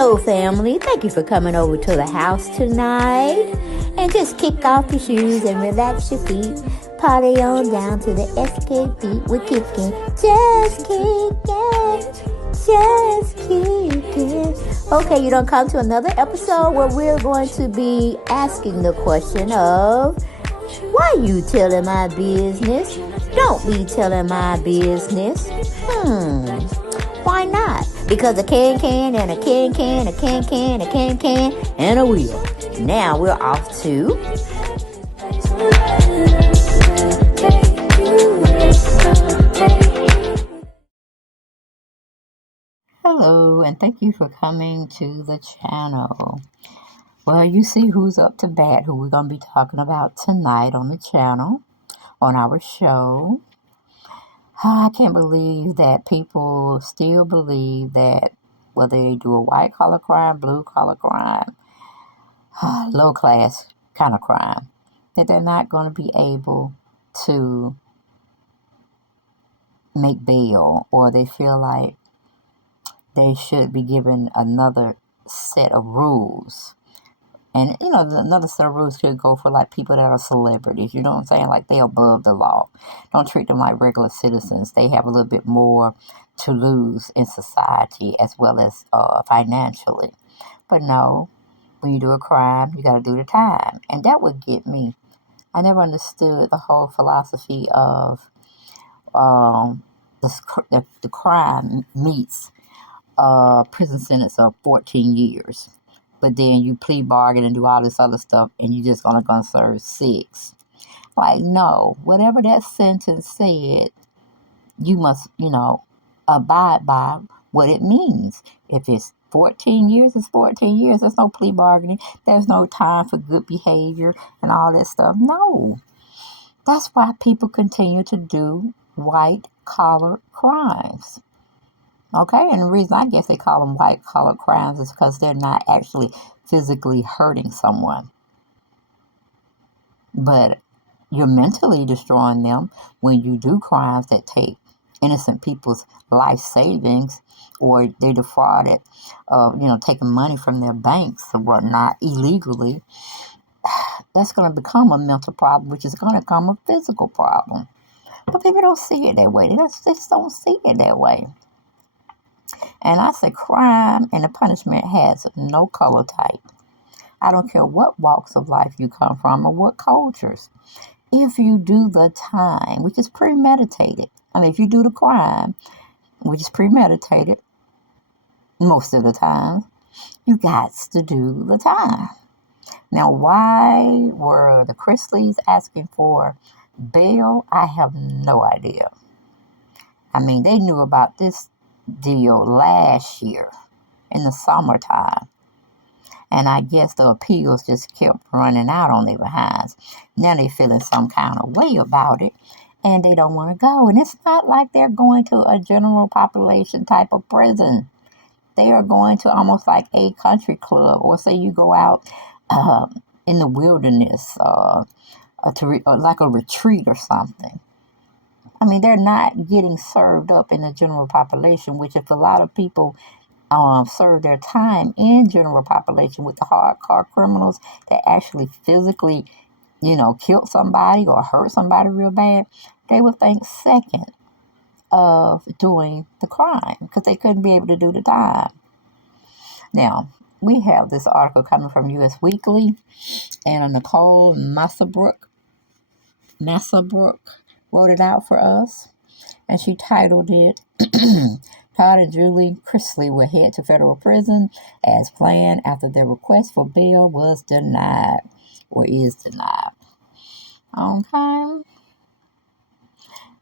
Hello, family. Thank you for coming over to the house tonight. And just kick off your shoes and relax your feet. Party on down to the SK beat. We're kicking. Just kicking. Just kicking. Okay, you don't come to another episode where we're going to be asking the question of, why you telling my business? Don't be telling my business. Why not? Because a can and a can, a can, a can, and a wheel. Now we're off to... Hello, and thank you for coming to the channel. Well, you see who's up to bat, who we're going to be talking about tonight on the channel, on our show. I can't believe that people still believe that whether they do a white-collar crime, blue-collar crime, low-class kind of crime, that they're not going to be able to make bail, or they feel like they should be given another set of rules. And, you know, another set of rules could go for, like, people that are celebrities. You know what I'm saying? Like, they're above the law. Don't treat them like regular citizens. They have a little bit more to lose in society as well as financially. But no, when you do a crime, you got to do the time. And that would get me. I never understood the whole philosophy of the crime meets a prison sentence of 14 years. But then you plea bargain and do all this other stuff, and you're just gonna serve 6. Like, no, whatever that sentence said, you must, abide by what it means. If it's 14 years, it's 14 years. There's no plea bargaining. There's no time for good behavior and all that stuff. No. That's why people continue to do white-collar crimes. Okay, and the reason I guess they call them white-collar crimes is because they're not actually physically hurting someone. But you're mentally destroying them when you do crimes that take innocent people's life savings, or they defrauded, taking money from their banks or whatnot illegally. That's going to become a mental problem, which is going to become a physical problem. But people don't see it that way. They just don't see it that way. And I say crime and the punishment has no color type. I don't care what walks of life you come from or what cultures. If you do the time, which is premeditated. I mean, if you do the crime, which is premeditated, most of the time, you got to do the time. Now, why were the Chrisleys asking for bail? I have no idea. I mean, they knew about this deal last year in the summertime, and I guess the appeals just kept running out on their behinds. Now they're feeling some kind of way about it, and they don't want to go. And it's not like they're going to a general population type of prison. They are going to almost like a country club, or say you go out in the wilderness like a retreat or something. I mean, they're not getting served up in the general population, which if a lot of people serve their time in general population with the hardcore criminals that actually physically, killed somebody or hurt somebody real bad, they would think second of doing the crime because they couldn't be able to do the time. Now, we have this article coming from U.S. Weekly, and Nicole Massabrook wrote it out for us, and she titled it, Todd&Julie Chrisley will head to federal prison as planned after their request for bail was denied, or is denied. Okay.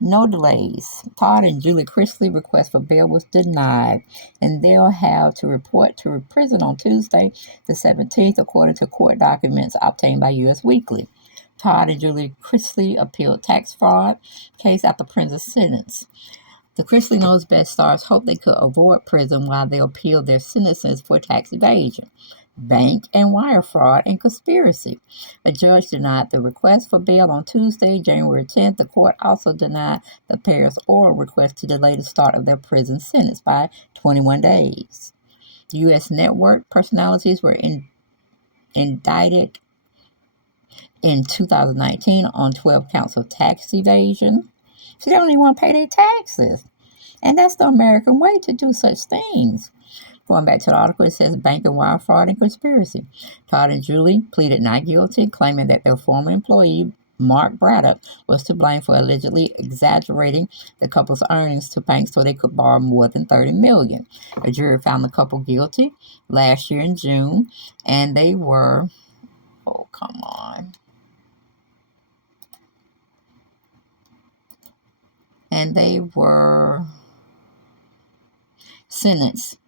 No delays. Todd&Julie Chrisley request for bail was denied, and they'll have to report to prison on Tuesday, the 17th, according to court documents obtained by U.S. Weekly. Todd&Julie Chrisley appealed tax fraud case after prison sentence. The Chrisley Knows Best stars hoped they could avoid prison while they appealed their sentences for tax evasion, bank and wire fraud, and conspiracy. A judge denied the request for bail on Tuesday, January 10th. The court also denied the pair's oral request to delay the start of their prison sentence by 21 days. U.S. network personalities were indicted in 2019 on 12 counts of tax evasion. So they don't even want to pay their taxes. And that's the American way to do such things. Going back to the article, it says bank and wire fraud and conspiracy. Todd and Julie pleaded not guilty, claiming that their former employee, Mark Braddock, was to blame for allegedly exaggerating the couple's earnings to banks so they could borrow more than $30 million. A jury found the couple guilty last year in June, and they were, oh, come on. And they were sentenced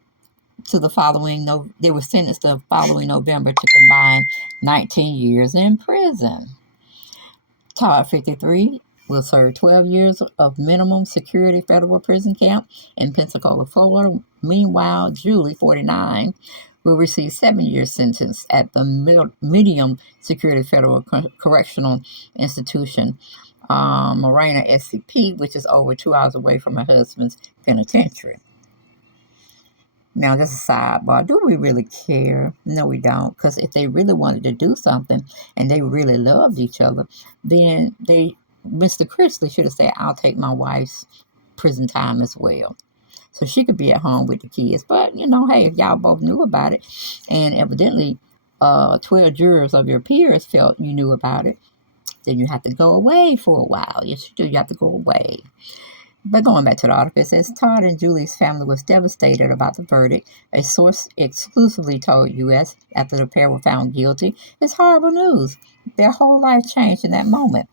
to the following November to combine 19 years in prison. Todd, 53, will serve 12 years of minimum security federal prison camp in Pensacola, Florida. Meanwhile, Julie, 49, will receive 7-year sentence at the medium security federal correctional institution, Marina SCP, which is over 2 hours away from her husband's penitentiary. Now, just a sidebar. Do we really care? No, we don't. Because if they really wanted to do something and they really loved each other, then Mr. Chrisley should have said, I'll take my wife's prison time as well. So she could be at home with the kids. But, hey, if y'all both knew about it, and evidently 12 jurors of your peers felt you knew about it, then you have to go away for a while. Yes, you do. You have to go away. But going back to the article, it says Todd and Julie's family was devastated about the verdict. A source exclusively told U.S. after the pair were found guilty. It's horrible news. Their whole life changed in that moment.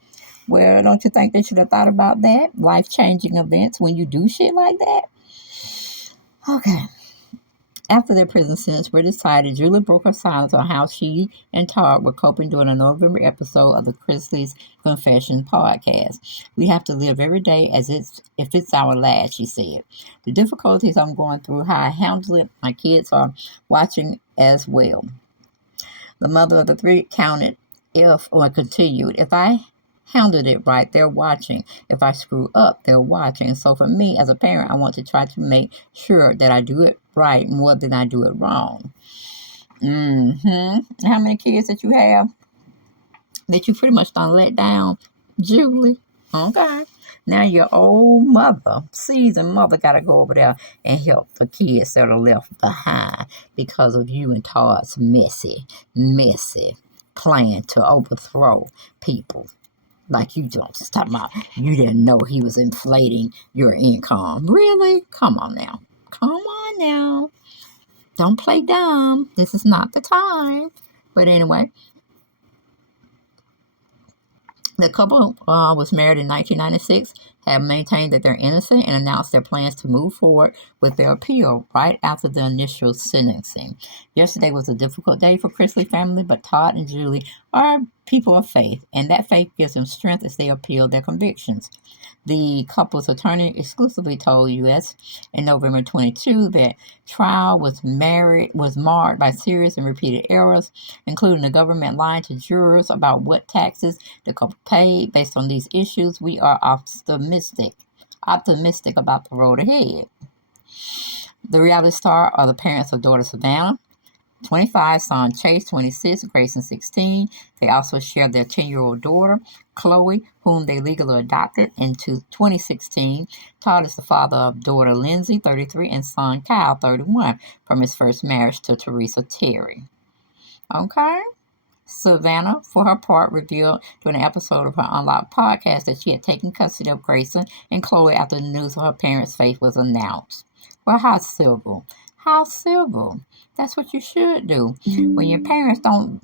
Well, don't you think they should have thought about that? Life-changing events when you do shit like that? Okay. After their prison sentence were decided, Julie broke her silence on how she and Todd were coping during a November episode of the Chrisley's Confession podcast. We have to live every day as if it's our last, she said. The difficulties I'm going through, how I handle it, my kids are watching as well. The mother of the three continued, if I handled it right, they're watching. If I screw up, they're watching. So for me, as a parent, I want to try to make sure that I do it right more than I do it wrong. How many kids that you have that you pretty much done let down, Julie? Okay. Now your old mother, seasoned mother, got to go over there and help the kids that are left behind because of you and Todd's messy plan to overthrow people. Like you don't stop about, you didn't know he was inflating your income. Really? Come on now. Don't play dumb. This is not the time. But anyway, the couple was married in 1996, have maintained that they're innocent, and announced their plans to move forward with their appeal right after the initial sentencing. Yesterday was a difficult day for Chrisley family, but Todd and Julie are people of faith, and that faith gives them strength as they appeal their convictions. The couple's attorney exclusively told U.S. in November 22 that trial was marred by serious and repeated errors, including the government lying to jurors about what taxes the couple paid. Based on these issues, we are optimistic about the road ahead. The reality star are the parents of daughter Savannah, 25, son Chase, 26, Grayson, 16. They also share their 10-year-old daughter, Chloe, whom they legally adopted in 2016. Todd is the father of daughter Lindsay, 33, and son Kyle, 31, from his first marriage to Teresa Terry. Okay? Savannah, for her part, revealed during an episode of her Unlocked podcast that she had taken custody of Grayson and Chloe after the news of her parents' fate was announced. Well, how civil. How civil. That's what you should do. When your parents don't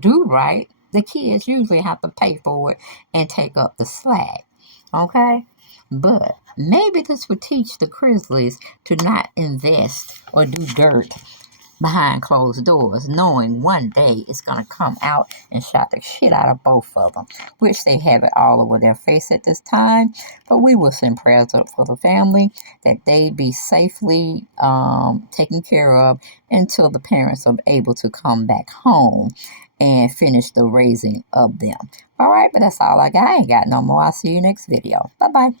do right, the kids usually have to pay for it and take up the slack. Okay? But maybe this would teach the Chrisleys to not invest or do dirt behind closed doors, knowing one day it's going to come out and shot the shit out of both of them, which they have it all over their face at this time. But we will send prayers up for the family that they be safely taken care of until the parents are able to come back home and finish the raising of them. All right, but that's all I got. I ain't got no more. I'll see you next video. Bye-bye.